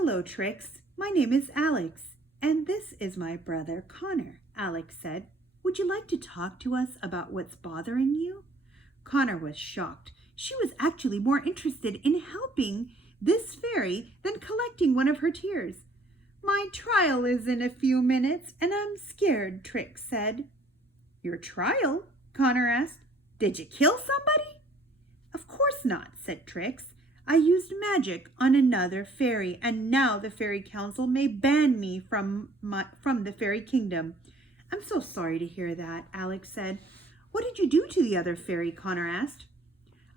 Hello, Trix. My name is Alex, and this is my brother Connor, Alex said. Would you like to talk to us about what's bothering you? Connor was shocked. She was actually more interested in helping this fairy than collecting one of her tears. My trial is in a few minutes, and I'm scared, Trix said. Your trial? Connor asked. Did you kill somebody? Of course not, said Trix. I used magic on another fairy, and now the Fairy Council may ban me from the fairy kingdom. I'm so sorry to hear that, Alex said. What did you do to the other fairy? Connor asked.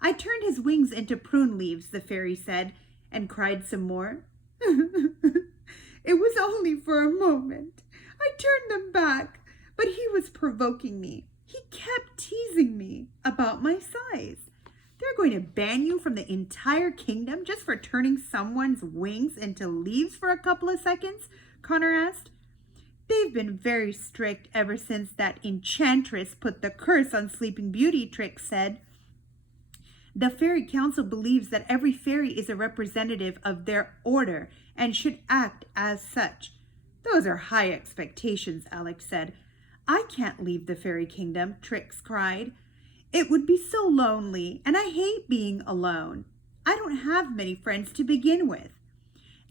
I turned his wings into prune leaves, the fairy said, and cried some more. It was only for a moment. I turned them back, but he was provoking me. He kept teasing me about my size. They're going to ban you from the entire kingdom just for turning someone's wings into leaves for a couple of seconds? Connor asked. They've been very strict ever since that enchantress put the curse on Sleeping Beauty, Trix said. The Fairy Council believes that every fairy is a representative of their order and should act as such. Those are high expectations, Alex said. I can't leave the fairy kingdom, Trix cried. It would be so lonely, and I hate being alone. I don't have many friends to begin with.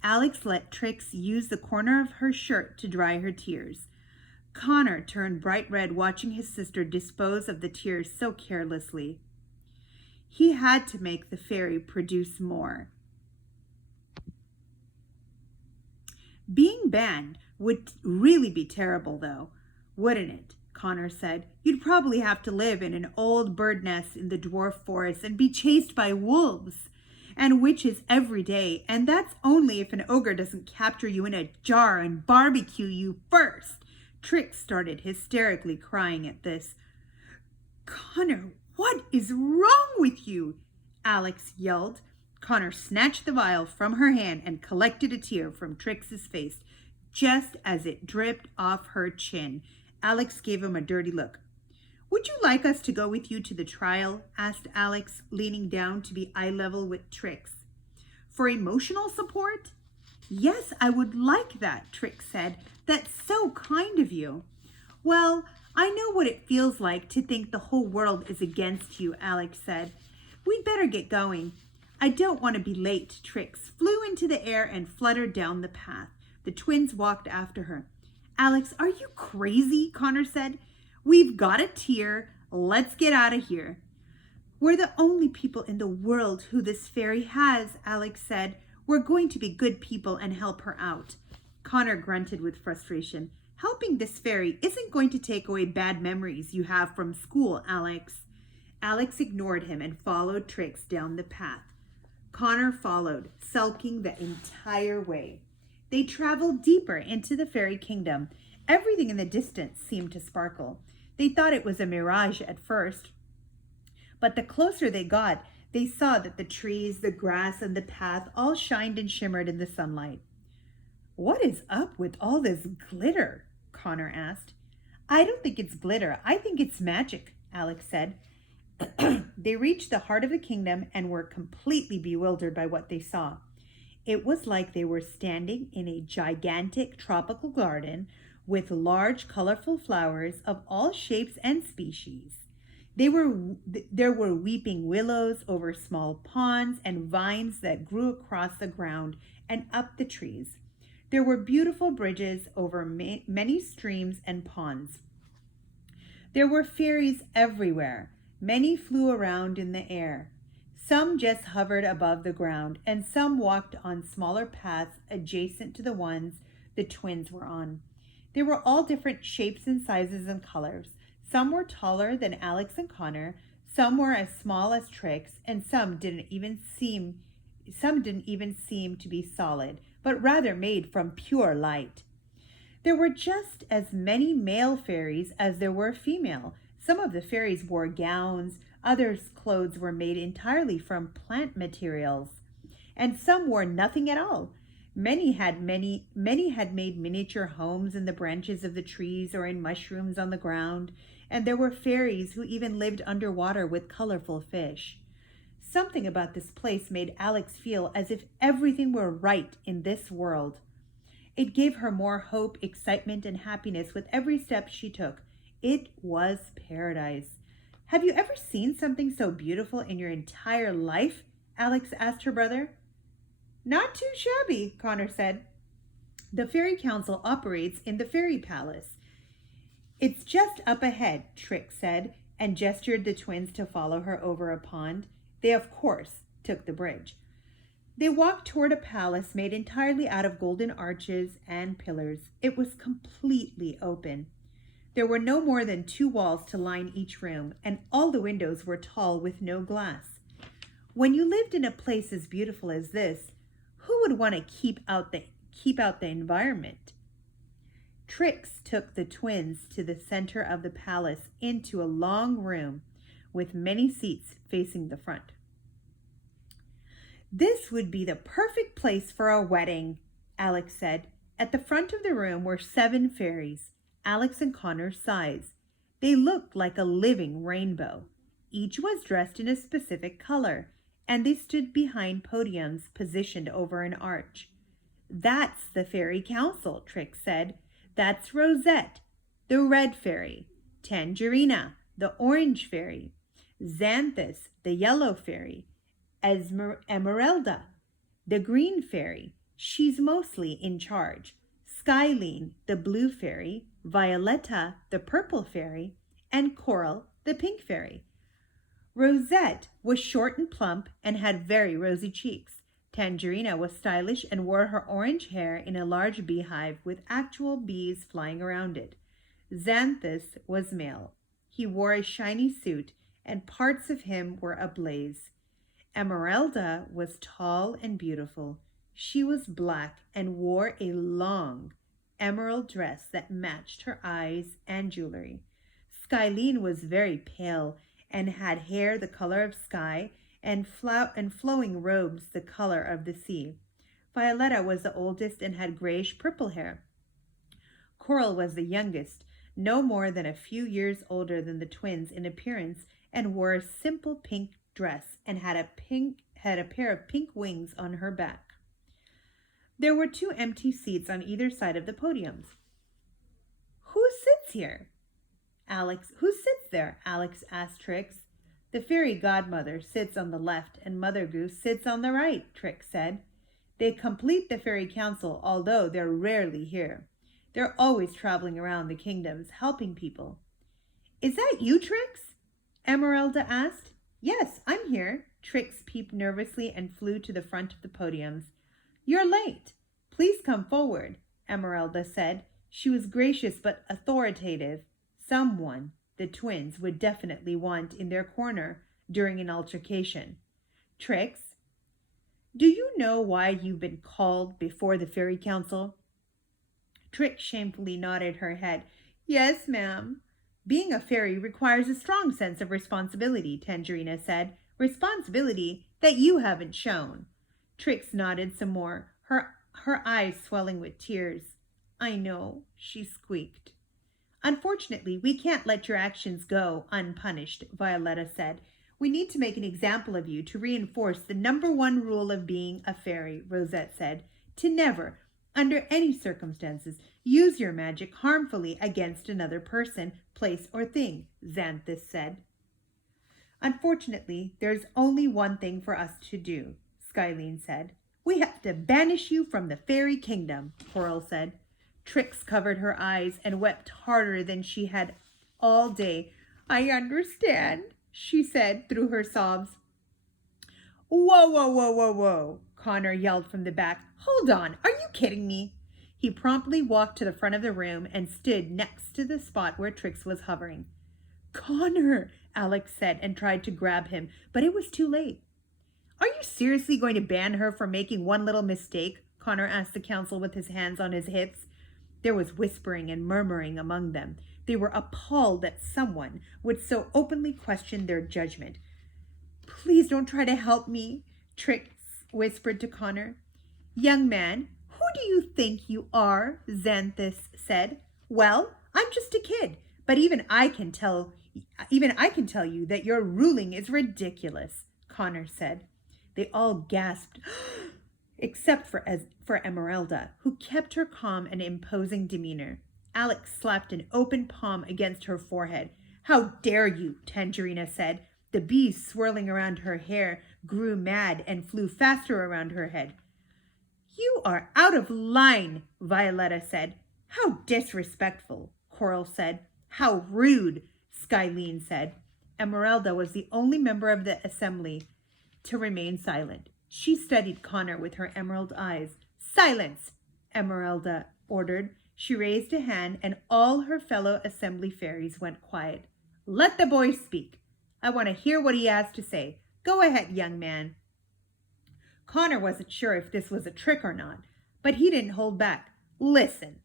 Alex let Trix use the corner of her shirt to dry her tears. Connor turned bright red watching his sister dispose of the tears so carelessly. He had to make the fairy produce more. Being banned would really be terrible, though, wouldn't it? Connor said. You'd probably have to live in an old bird nest in the dwarf forest and be chased by wolves and witches every day, and that's only if an ogre doesn't capture you in a jar and barbecue you first. Trix started hysterically crying at this. Connor, what is wrong with you? Alex yelled. Connor snatched the vial from her hand and collected a tear from Trix's face just as it dripped off her chin. Alex gave him a dirty look. Would you like us to go with you to the trial? Asked Alex, leaning down to be eye level with Trix. For emotional support? Yes, I would like that, Trix said. That's so kind of you. Well, I know what it feels like to think the whole world is against you, Alex said. We'd better get going. I don't want to be late. Trix flew into the air and fluttered down the path. The twins walked after her. Alex, are you crazy? Connor said. We've got a tear. Let's get out of here. We're the only people in the world who this fairy has, Alex said. We're going to be good people and help her out. Connor grunted with frustration. Helping this fairy isn't going to take away bad memories you have from school, Alex. Alex ignored him and followed Trix down the path. Connor followed, sulking the entire way. They traveled deeper into the fairy kingdom. Everything in the distance seemed to sparkle. They thought it was a mirage at first, but the closer they got, they saw that the trees, the grass, and the path all shined and shimmered in the sunlight. What is up with all this glitter? Connor asked. I don't think it's glitter. I think it's magic, Alex said. They reached the heart of the kingdom and were completely bewildered by what they saw. It was like they were standing in a gigantic tropical garden with large, colorful flowers of all shapes and species. There were weeping willows over small ponds and vines that grew across the ground and up the trees. There were beautiful bridges over many streams and ponds. There were fairies everywhere. Many flew around in the air. Some just hovered above the ground, and some walked on smaller paths adjacent to the ones the twins were on. They were all different shapes and sizes and colors. Some were taller than Alex and Connor, some were as small as Trix, and some didn't even seem to be solid, but rather made from pure light. There were just as many male fairies as there were female. Some of the fairies wore gowns, others' clothes were made entirely from plant materials, and some wore nothing at all. Many had made miniature homes in the branches of the trees or in mushrooms on the ground, and there were fairies who even lived underwater with colorful fish. Something about this place made Alex feel as if everything were right in this world. It gave her more hope, excitement, and happiness with every step she took. It was paradise. Have you ever seen something so beautiful in your entire life? Alex asked her brother. Not too shabby, Connor said. The Fairy Council operates in the Fairy Palace. It's just up ahead, Trix said, and gestured the twins to follow her over a pond. They, of course, took the bridge. They walked toward a palace made entirely out of golden arches and pillars. It was completely open. There were no more than 2 walls to line each room, and all the windows were tall with no glass. When you lived in a place as beautiful as this, who would want to keep out the environment? Trix took the twins to the center of the palace into a long room with many seats facing the front. This would be the perfect place for a wedding, Alex said. At the front of the room were 7 fairies, Alex and Connor's size. They looked like a living rainbow. Each was dressed in a specific color, and they stood behind podiums positioned over an arch. That's the Fairy Council, Trix said. That's Rosette, the red fairy, Tangerina, the orange fairy, Xanthus, the yellow fairy, Emeralda, the green fairy. She's mostly in charge. Skyline, the blue fairy, Violetta, the purple fairy, and Coral, the pink fairy. Rosette was short and plump and had very rosy cheeks. Tangerina was stylish and wore her orange hair in a large beehive with actual bees flying around it. Xanthus was male. He wore a shiny suit, and parts of him were ablaze. Emeralda was tall and beautiful. She was black and wore a long emerald dress that matched her eyes and jewelry. Skyline was very pale and had hair the color of sky and flowing robes the color of the sea. Violetta was the oldest and had grayish-purple hair. Coral was the youngest, no more than a few years older than the twins in appearance, and wore a simple pink dress and had a pair of pink wings on her back. There were 2 empty seats on either side of the podiums. Who sits here? Who sits there? Alex asked Trix. The fairy godmother sits on the left and Mother Goose sits on the right, Trix said. They complete the Fairy Council, although they're rarely here. They're always traveling around the kingdoms, helping people. Is that you, Trix? Emeralda asked. Yes, I'm here. Trix peeped nervously and flew to the front of the podiums. You're late. Please come forward, Emeralda said. She was gracious but authoritative. Someone the twins would definitely want in their corner during an altercation. Trix, do you know why you've been called before the Fairy Council? Trix shamefully nodded her head. Yes, ma'am. Being a fairy requires a strong sense of responsibility, Tangerina said. Responsibility that you haven't shown. Trix nodded some more, her eyes swelling with tears. I know, she squeaked. Unfortunately, we can't let your actions go unpunished, Violetta said. We need to make an example of you to reinforce the #1 rule of being a fairy, Rosette said. To never, under any circumstances, use your magic harmfully against another person, place, or thing, Xanthus said. Unfortunately, there's only one thing for us to do, Skyline said. We have to banish you from the fairy kingdom, Coral said. Trix covered her eyes and wept harder than she had all day. I understand, she said through her sobs. Whoa, whoa, whoa, whoa, whoa, Connor yelled from the back. Hold on, are you kidding me? He promptly walked to the front of the room and stood next to the spot where Trix was hovering. Connor, Alex said and tried to grab him, but it was too late. Are you seriously going to ban her for making one little mistake? Connor asked the council with his hands on his hips. There was whispering and murmuring among them. They were appalled that someone would so openly question their judgment. Please don't try to help me, Trix whispered to Connor. Young man, who do you think you are? Xanthus said. Well, I'm just a kid, but even I can tell you that your ruling is ridiculous, Connor said. They all gasped, except for Emeralda, who kept her calm and imposing demeanor. Alex slapped an open palm against her forehead. "How dare you?" Tangerina said. The bees swirling around her hair grew mad and flew faster around her head. "You are out of line," Violetta said. "How disrespectful," Coral said. "How rude," Skylene said. Emeralda was the only member of the assembly to remain silent. She studied Connor with her emerald eyes. "Silence," Emeralda ordered. She raised a hand, and all her fellow assembly fairies went quiet. "Let the boy speak. I want to hear what he has to say. Go ahead, young man." Connor wasn't sure if this was a trick or not, but he didn't hold back. "Listen,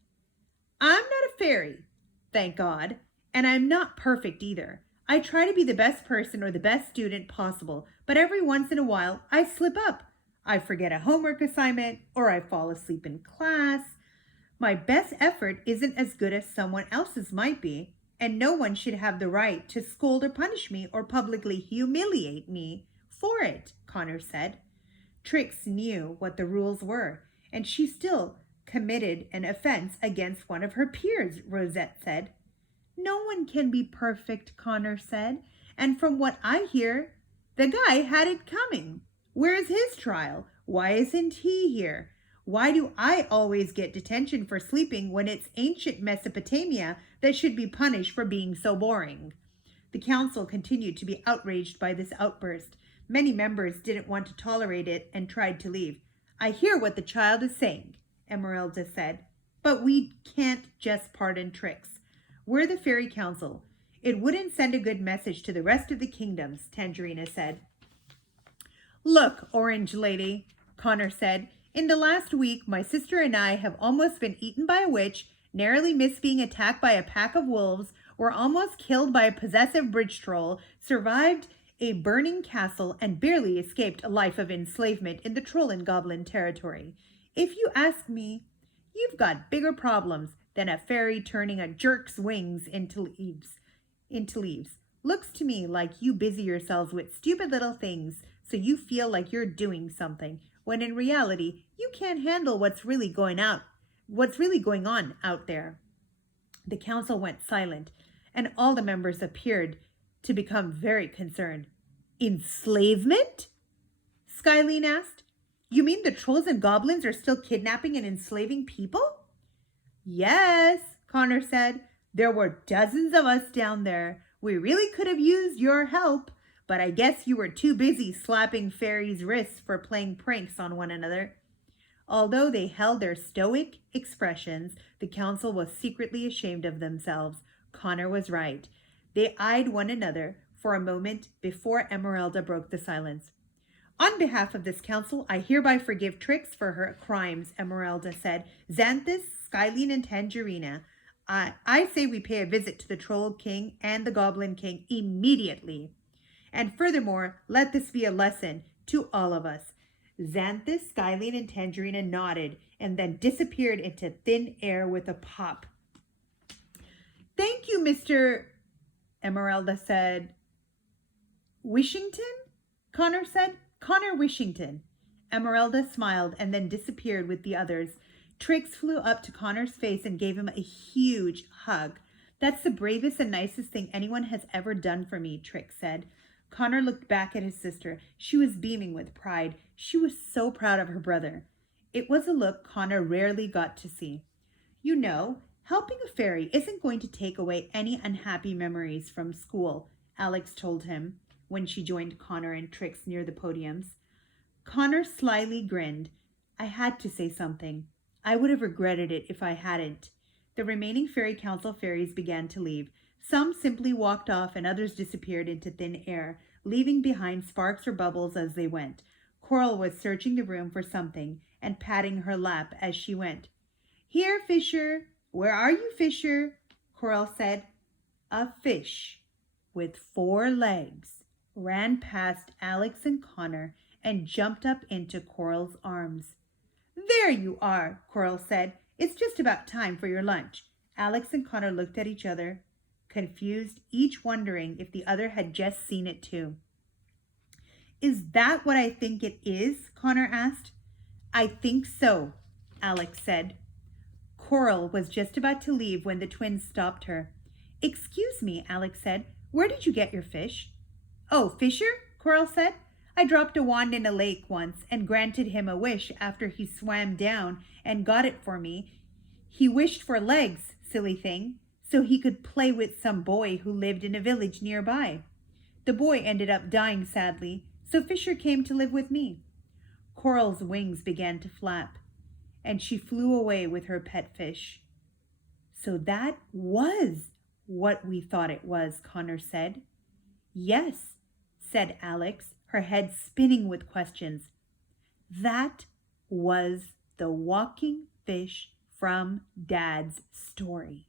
I'm not a fairy, thank God, and I'm not perfect either. I try to be the best person or the best student possible, but every once in a while I slip up. I forget a homework assignment or I fall asleep in class. My best effort isn't as good as someone else's might be, and no one should have the right to scold or punish me or publicly humiliate me for it," Connor said. Trix knew what the rules were, and she still committed an offense against one of her peers, Rosette said. "No one can be perfect," Connor said, "and from what I hear, the guy had it coming. Where's his trial? Why isn't he here? Why do I always get detention for sleeping when it's ancient Mesopotamia that should be punished for being so boring?" The council continued to be outraged by this outburst. Many members didn't want to tolerate it and tried to leave. "I hear what the child is saying," Emeralda said, "but we can't just pardon Trix. We're the Fairy Council. It wouldn't send a good message to the rest of the kingdoms," Tangerina said. "Look, Orange Lady," Connor said, "in the last week, my sister and I have almost been eaten by a witch, narrowly missed being attacked by a pack of wolves, were almost killed by a possessive bridge troll, survived a burning castle, and barely escaped a life of enslavement in the troll and goblin territory. If you ask me, you've got bigger problems than a fairy turning a jerk's wings into leaves. Looks to me like you busy yourselves with stupid little things so you feel like you're doing something, when in reality, you can't handle what's really going on out there." The council went silent, and all the members appeared to become very concerned. "Enslavement?" Skylene asked. "You mean the trolls and goblins are still kidnapping and enslaving people?" "Yes," Connor said. "There were dozens of us down there. We really could have used your help, but I guess you were too busy slapping fairies' wrists for playing pranks on one another." Although they held their stoic expressions, the council was secretly ashamed of themselves. Connor was right. They eyed one another for a moment before Emeralda broke the silence. "On behalf of this council, I hereby forgive Trix for her crimes," Emeralda said. "Xanthus, Skylene, and Tangerina, I say we pay a visit to the Troll King and the Goblin King immediately. And furthermore, let this be a lesson to all of us." Xanthus, Skylene, and Tangerina nodded and then disappeared into thin air with a pop. "Thank you, Mr. Emeralda said. "Wishington?" Connor said. "Connor Wishington." Emeralda smiled and then disappeared with the others. Trix flew up to Connor's face and gave him a huge hug. "That's the bravest and nicest thing anyone has ever done for me," Trix said. Connor looked back at his sister. She was beaming with pride. She was so proud of her brother. It was a look Connor rarely got to see. "You know, helping a fairy isn't going to take away any unhappy memories from school," Alex told him when she joined Connor and Trix near the podiums. Connor slyly grinned. "I had to say something. I would have regretted it if I hadn't." The remaining Fairy Council fairies began to leave. Some simply walked off and others disappeared into thin air, leaving behind sparks or bubbles as they went. Coral was searching the room for something and patting her lap as she went. "Here, Fisher. Where are you, Fisher?" Coral said. A fish with 4 legs ran past Alex and Connor and jumped up into Coral's arms. "There you are," Coral said. "It's just about time for your lunch." Alex and Connor looked at each other, confused, each wondering if the other had just seen it too. Is that what I think it is? Connor asked. I think so, Alex said. Coral was just about to leave when the twins stopped her. Excuse me, Alex said. Where did you get your fish? Oh, Fisher? Coral said. I dropped a wand in a lake once and granted him a wish after he swam down and got it for me. He wished for legs, silly thing, so he could play with some boy who lived in a village nearby. The boy ended up dying sadly, so Fisher came to live with me. Coral's wings began to flap, and she flew away with her pet fish. So that was what we thought it was, Connor said. Yes, said Alex, her head spinning with questions. That was the walking fish from Dad's story.